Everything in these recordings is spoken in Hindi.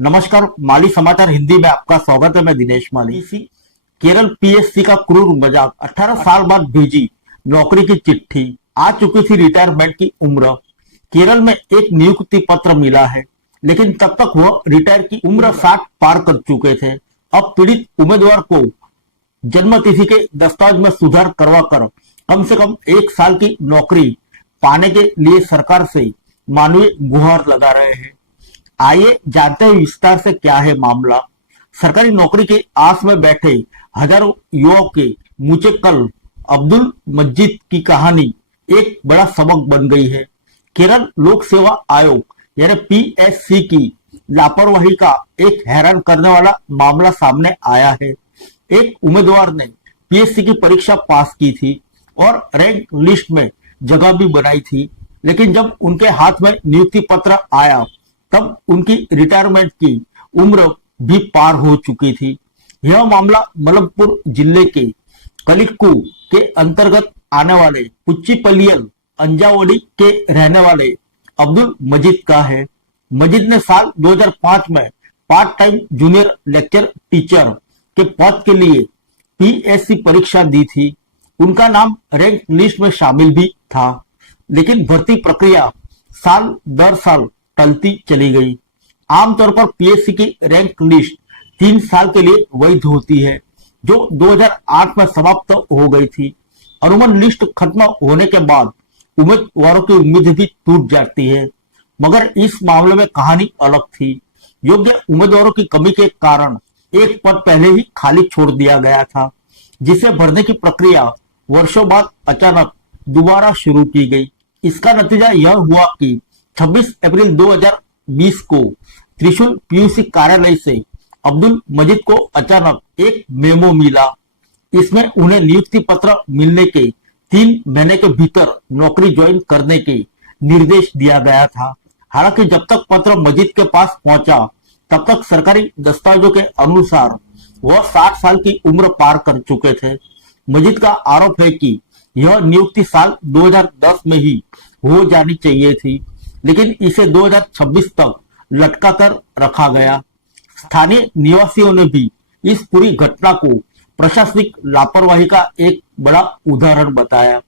नमस्कार, माली समाचार हिंदी में आपका स्वागत है। मैं दिनेश माली। केरल पीएससी का क्रूर मजाक, 18 साल बाद भेजी नौकरी की चिट्ठी। आ चुकी थी रिटायरमेंट की उम्र। केरल में एक नियुक्ति पत्र मिला है, लेकिन तब तक वह रिटायर की उम्र 60 पार कर चुके थे। अब पीड़ित उम्मीदवार को जन्म तिथि के दस्तावेज में सुधार करवा कर कम से कम 1 साल की नौकरी पाने के लिए सरकार से मानवीय गुहार लगा रहे हैं। आइए जानते हैं विस्तार से क्या है मामला। सरकारी नौकरी की आस में बैठे हजारों युवाओं के मुझे कल अब्दुल मजीद की कहानी एक बड़ा सबक बन गई है। केरल लोक सेवा आयोग यानी पीएससी की लापरवाही का एक हैरान करने वाला मामला सामने आया है। एक उम्मीदवार ने पीएससी की परीक्षा पास की थी और रैंक लिस्ट में जगह भी बनाई थी, लेकिन जब उनके हाथ में नियुक्ति पत्र आया तब उनकी रिटायरमेंट की उम्र भी पार हो चुकी थी। यह मामला मलप्पुर जिले के कलिक्कू के अंतर्गत आने वाले पुच्चीपल्लियल अंजावड़ी के रहने वाले अब्दुल मजीद का है। मजीद ने साल 2005 में part time junior lecture teacher के पद के लिए पीएससी परीक्षा दी थी। उनका नाम रैंक लिस्ट में शामिल भी था, लेकिन भर्ती प्रक्रिया साल दर साल टलती चली गई। आमतौर पर पीएससी की रैंक लिस्ट 3 साल के लिए वैध होती है, जो 2008 में समाप्त हो गई थी। अनुमान लिस्ट खत्म होने के बाद उम्मीदवारों की उम्मीद भी टूट जाती है, मगर इस मामले में कहानी अलग थी। योग्य उम्मीदवारों की कमी के कारण एक पद पहले ही खाली छोड़ दिया गया था, जिसे भरने की प्रक्रिया वर्षों बाद अचानक दोबारा शुरू की गई। इसका नतीजा यह हुआ कि 26 अप्रैल 2020 को त्रिशूल पीयूसी कार्यालय से अब्दुल मजीद को अचानक एक मेमो मिला। इसमें उन्हें नियुक्ति पत्र मिलने के 3 महीने के भीतर नौकरी ज्वाइन करने के निर्देश दिया गया था। हालांकि जब तक पत्र मजीद के पास पहुंचा तब तक सरकारी दस्तावेजों के अनुसार वह 60 साल की उम्र पार कर चुके थे। मजीद का आरोप है कि यह नियुक्ति साल 2010 में ही हो जानी चाहिए थी, लेकिन इसे 2026 तक लटका कर रखा गया। स्थानीय निवासियों ने भी इस पूरी घटना को प्रशासनिक लापरवाही का एक बड़ा उदाहरण बताया।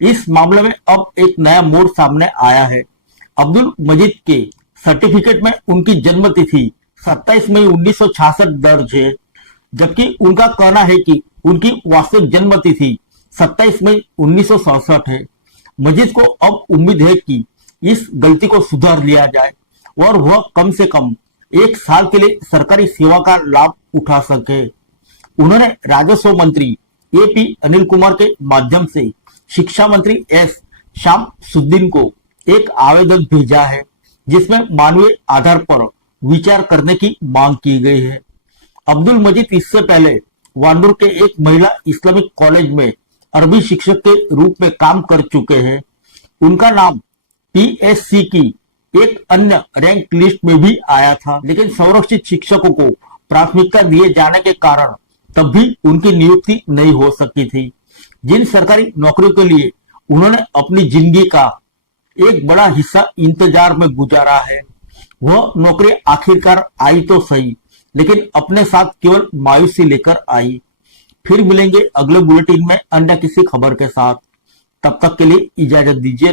इस मामले में अब एक नया मोड़ सामने आया है। अब्दुल मजीद के सर्टिफिकेट में उनकी जन्म तिथि 27 मई 1966 दर्ज है, जबकि उनका कहना है कि उनकी वास्तविक जन्म तिथि 27 मई 1967 है। मजीद को अब उम्मीद है कि इस गलती को सुधार लिया जाए और वह कम से कम 1 साल के लिए सरकारी सेवा का लाभ उठा सके। उन्होंने राजस्व मंत्री एपी अनिल कुमार के माध्यम से शिक्षा मंत्री एस शामसुद्दीन को एक आवेदन भेजा है, जिसमें मानवीय आधार पर विचार करने की मांग की गई है। अब्दुल मजीद इससे पहले वांडूर के एक महिला इस्लामिक कॉलेज में अरबी शिक्षक के रूप में काम कर चुके हैं। उनका नाम पीएससी की एक अन्य रैंक लिस्ट में भी आया था, लेकिन संरक्षित शिक्षकों को प्राथमिकता दिए जाने के कारण तब भी उनकी नियुक्ति नहीं हो सकी थी। जिन सरकारी नौकरियों के लिए उन्होंने अपनी जिंदगी का एक बड़ा हिस्सा इंतजार में गुजारा है, वह नौकरी आखिरकार आई तो सही, लेकिन अपने साथ केवल मायूसी लेकर आई। फिर मिलेंगे अगले बुलेटिन में अन्य किसी खबर के साथ। तब तक के लिए इजाजत दीजिए।